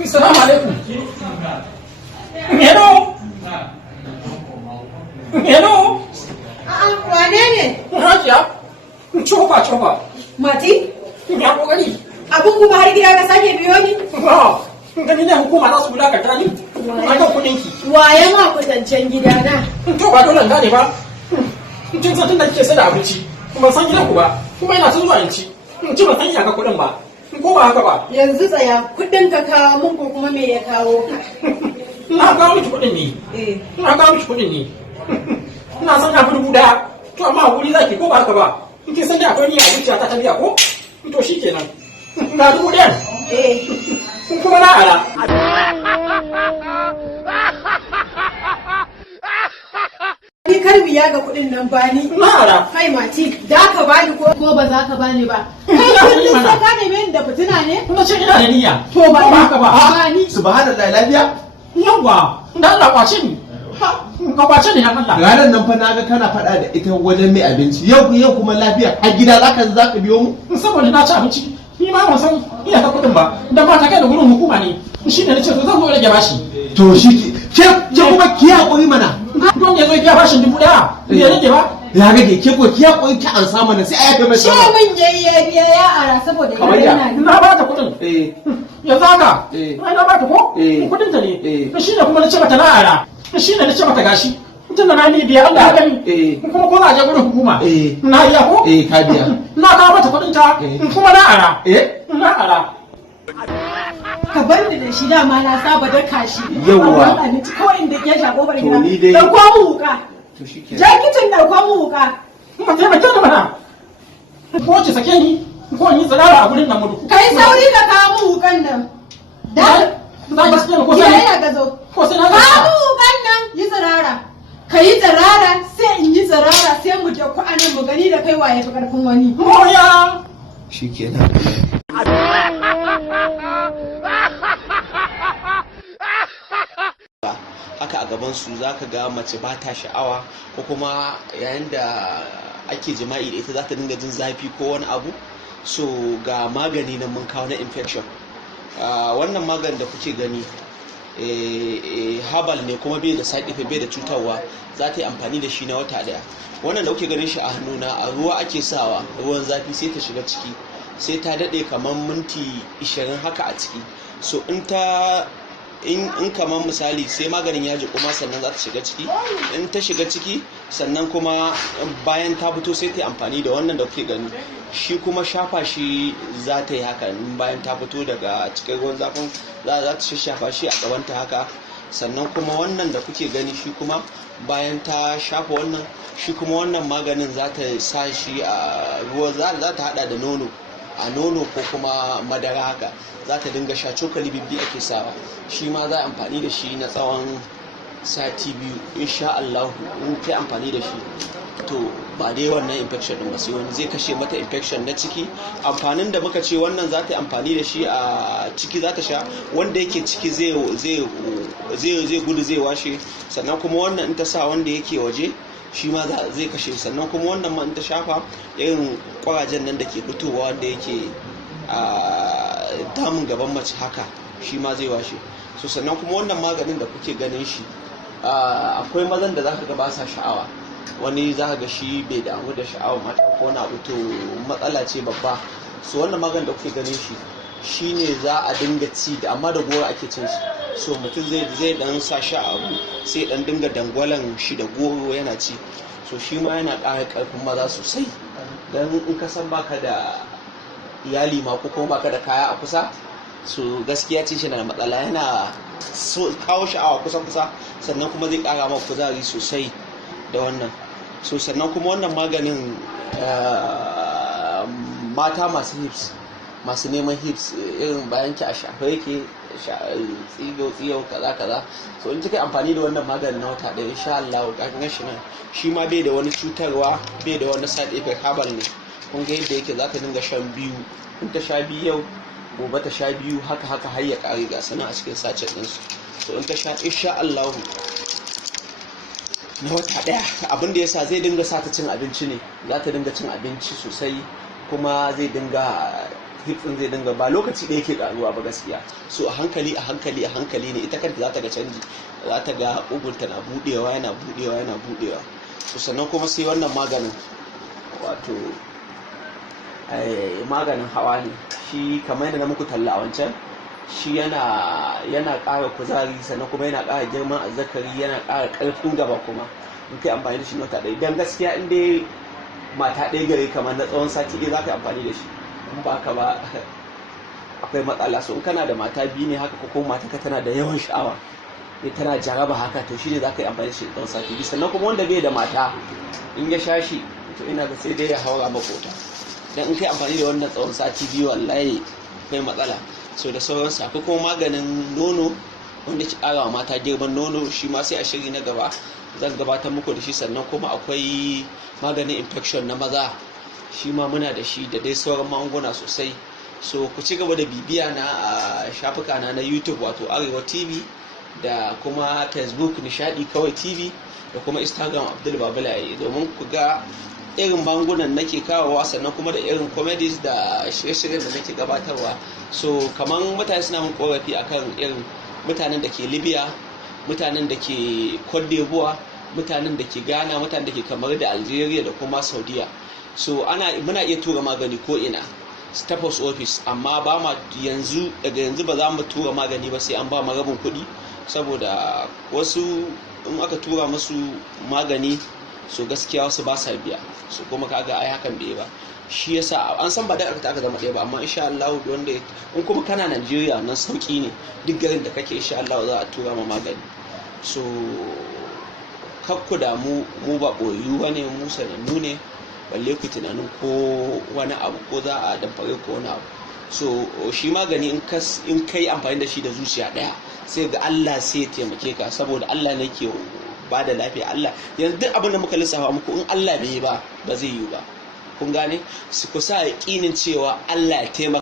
Assalamu alaikum. Hello. Hello. Wane ne? Hajiya. Coba. Mati? Ya kokari. Abun kuma har gida ka sake biyo ni? Gani ne hukuma za su wulakanta ni. A kan kudin ki. Waye ma kusancen gida na? To ba dole gane ba. Kin san tunda kike sai da abinci. Ban san gidan ku ba. Kuma ina son zuwa in ci. Ci ban san iyaka kudin ba. Ko ba haka ba? Yanzu tsaya, kudin ka kawo mun ko kuma me ya kawo ka? Na kawo miki kudin ne. Na kawo miki kudin ne. Ina son ka dubu daya. To amma hakuri zaki ko ba haka ba? Kin san da akwai ni a zuciya ta biya ko? To shikenan. Na dubu daya. Kuma na ara. Ni karbiya ga kudin nan bani. Na ara. Kai Mati, da ka bani ko ba za ka bani ba? Kai ka gane me da fitina ne? Kuma ce ina da niyya. To ba haka ba. Bani. Subhanallahi lafiya? Yawwa, dan Allah kwace ni. Ka kwace ni Allah. Ranar nan fa naga kana faɗa da ita wajen mai abinci. Yau kuma lafiya a gida zaka biyo mu? Saboda na ci abinci. Ni ma ban san iya ta kudin ba. Dan ba ta kai da gurin hukuma ne. Shi ne nace to zan zo rage bashi. To shi ke kuma ki hakuri mana. Don ya zo ya bashin dubu daya. Ya rage ba? Ya rage ke ko ki hakuri ki an samu na sai a yafe mai Ce min yayi biya ya ara saboda yana ni. Na ba ta kudin. Yanzu haka. Ai na ba ta ko? Kudin ta ne. Shi ne kuma nace mata na ara. Shi ne nace mata gashi. Tun da na ni biya Allah ya gani. Kuma ko za a je gurin hukuma. Na iya ko? Ka biya. Na kawo mata kudin ta. Kuma na ara. Na ara. Ka bar ni da shi dama na saba daka shi. Yawwa. Abinci ko inda ke shago bar gida. To ni dai. Dauko mu wuka. To shikenan. Je kicin dauko mu wuka. Kuma taimake ni mana. Ko ki sake ni ko ni tsirara a gurin nan mudu. Kai sauri ka kawo mu wukan nan. Za ki sake ni ko sai Ina gazo. ko sai na Kawo mu wukan nan yi tsirara. Ka yi tsirara sai in yi tsirara sai mu je ku anan mu gani da kai waye fi karfin wani. Moya. Shikenan. Haka a gaban su zaka ga mace ba ta sha'awa ko kuma yayin da ake jima'i da ita za ta dinga jin zafi ko wani abu, so ga magani na mun kawo na infection. Wannan maganin da kuke gani herbal ne kuma bai da side effect, bai da cutarwa. Za ta yi amfani da shi na wata daya. Wannan da kuke ganin shi a hannuna a ruwa ake sawa, ruwan zafi sai ta shiga ciki, sai ta dade kamar minti 20 haka a ciki. So in kamar misali sai maganin ya ji kuma sannan za ta shiga ciki. In ta shiga ciki sannan kuma bayan ta fito sai ta yi amfani da wannan da kuke gani, shi kuma shafa shi za ta yi haka. Bayan ta fito daga cikin ruwan zafin za ta shafa shi a gabanta haka. Sannan kuma wannan da kuke gani shi kuma bayan ta shafa wannan, shi kuma wannan maganin za ta sa shi a ruwa, za ta hada da nono ko kuma madara haka, za ta dinga sha. Cokali bibbi ake sawa. Shi ma za a amfani da shi na tsawon sati 2 insha Allah. In kai amfani da shi to ba dai wannan infection din ba, sai wani zai kashe mata infection na ciki. Amfanin da muka ce wannan za ta yi amfani da shi a ciki, za ta sha, wanda yake ciki zai gudu zai washe. Sannan kuma wannan in ta sa wanda yake waje shi ma zai kashe. Sannan kuma wannan ma in ta shafa irin kwarajen nan da ke fitowa wanda yake damun gaban mace haka, shi ma zai washe. So sannan kuma wannan maganin da kuke ganin shi, akwai mazan da zaka ga ba sa sha'awa, wani zaka ga shi bai damu da sha'awa mata ko na to matsala ce babba. So wannan maganin da kuke ganin shi shine za a dinga ci da, amma da goro ake cin shi. So mutum zai dan sa shi a abu sai dan dinga dangwalan shi da goro yana ci. So shi ma yana ƙara ƙarfin maza sosai. Dan in ka san baka da iyali ma ko kuma baka da kaya a kusa, so gaskiya ce shi na da matsala, yana kawo sha'awa kusa sannan kuma zai ƙara maka kuzari sosai da wannan. So sannan kuma wannan maganin mata masu hips, masu neman hips, irin bayan ki a shafa yake tsiyo kaza. So in kika amfani da wannan maganin na wata ɗaya insha Allah kafin shi nan, shi ma bai da wani cutarwa, bai da wani side effect, herbal ne. Kun ga yadda yake, za ta dinga shan 2. In ta sha 2 yau, gobe ta sha 2 haka har ya kare ga sana a cikin sachet ɗinsu. So in ta sha insha Allah na wata ɗaya, abin da yasa zai dinga sa ta cin abinci ne, za ta dinga cin abinci sosai, kuma zai dinga hips din zai dinga ba lokaci da yake karuwa ba gaskiya. So a hankali ne ita kanta za ta ga canji, za ta ga ugunta na budewa yana budewa. So sannan kuma sai wannan maganin wato maganin hawa ne shi, kamar yadda na muku talla a wancan, shi yana ƙara kuzari, sannan kuma yana ƙara girman azzakari, yana ƙara ƙarfin gaba kuma in kai amfani da shi na wata ɗaya. Don gaskiya in dai mata ɗaya gare kamar na tsawon sati ɗaya za ka yi amfani da shi, in ba ka ba akwai matsala. So in kana da mata biyu ne haka, ko kuma mata ka tana da yawan sha'awa ne, tana jaraba haka, to shi ne za ka yi amfani da shi tsawon sati biyu. Sannan kuma wanda bai da mata in ya sha shi, to ina ga sai dai ya haura makota, don in kai amfani da wannan tsawon sati biyu wallahi akwai matsala. So da sauransu. Akwai kuma maganin nono wanda ke ƙara wa mata girman nono, shi ma sai a shiri na gaba zan gabatar muku da shi. Sannan kuma akwai maganin infection na maza, shi ma muna da shi, da dai sauran magunguna sosai. So ku ci gaba da bibiya na a shafuka na YouTube wato Arewa TV, da kuma Facebook Nishadi Kawai TV, da kuma Instagram Abdul Babalaye, domin ku ga irin bangunan nake kawowa, sannan kuma da irin comedies da shirye-shiryen da nake gabatarwa. So kamar mutane suna mun korafi akan irin mutanen da ke Libya, mutanen da ke Cote d'Ivoire, mutanen da ke Ghana, mutanen da ke kamar da Algeria da kuma Saudiya. So muna iya tura magani ko ina staff office, amma ba ma daga yanzu ba za mu tura magani ba sai an ba mu rabin kuɗi, saboda wasu in aka tura musu magani, so gaskiya wasu ba sa biya, so kuma kaga ai hakan bai ba. Shi yasa an san ba da aka zama ɗaya ba, amma insha Allah wanda in kuma kana Najeriya nan sauki ne, duk garin da kake insha Allah za a tura ma magani. So kakku da mu ba boyu bane, mu sanannu ne, balle ku tunanin ko wani abu ko za a damfare ko wani abu. So shi magani in kai amfani da shi da zuciya ɗaya, sai ga Allah sai ya taimake ka, saboda Allah ne ke ba da lafiya. Allah yanzu duk abin da muka lissafa muku, in Allah bai yi ba zai yi ba, kun gane. Su ku sa yaƙinin cewa Allah ya taimaka.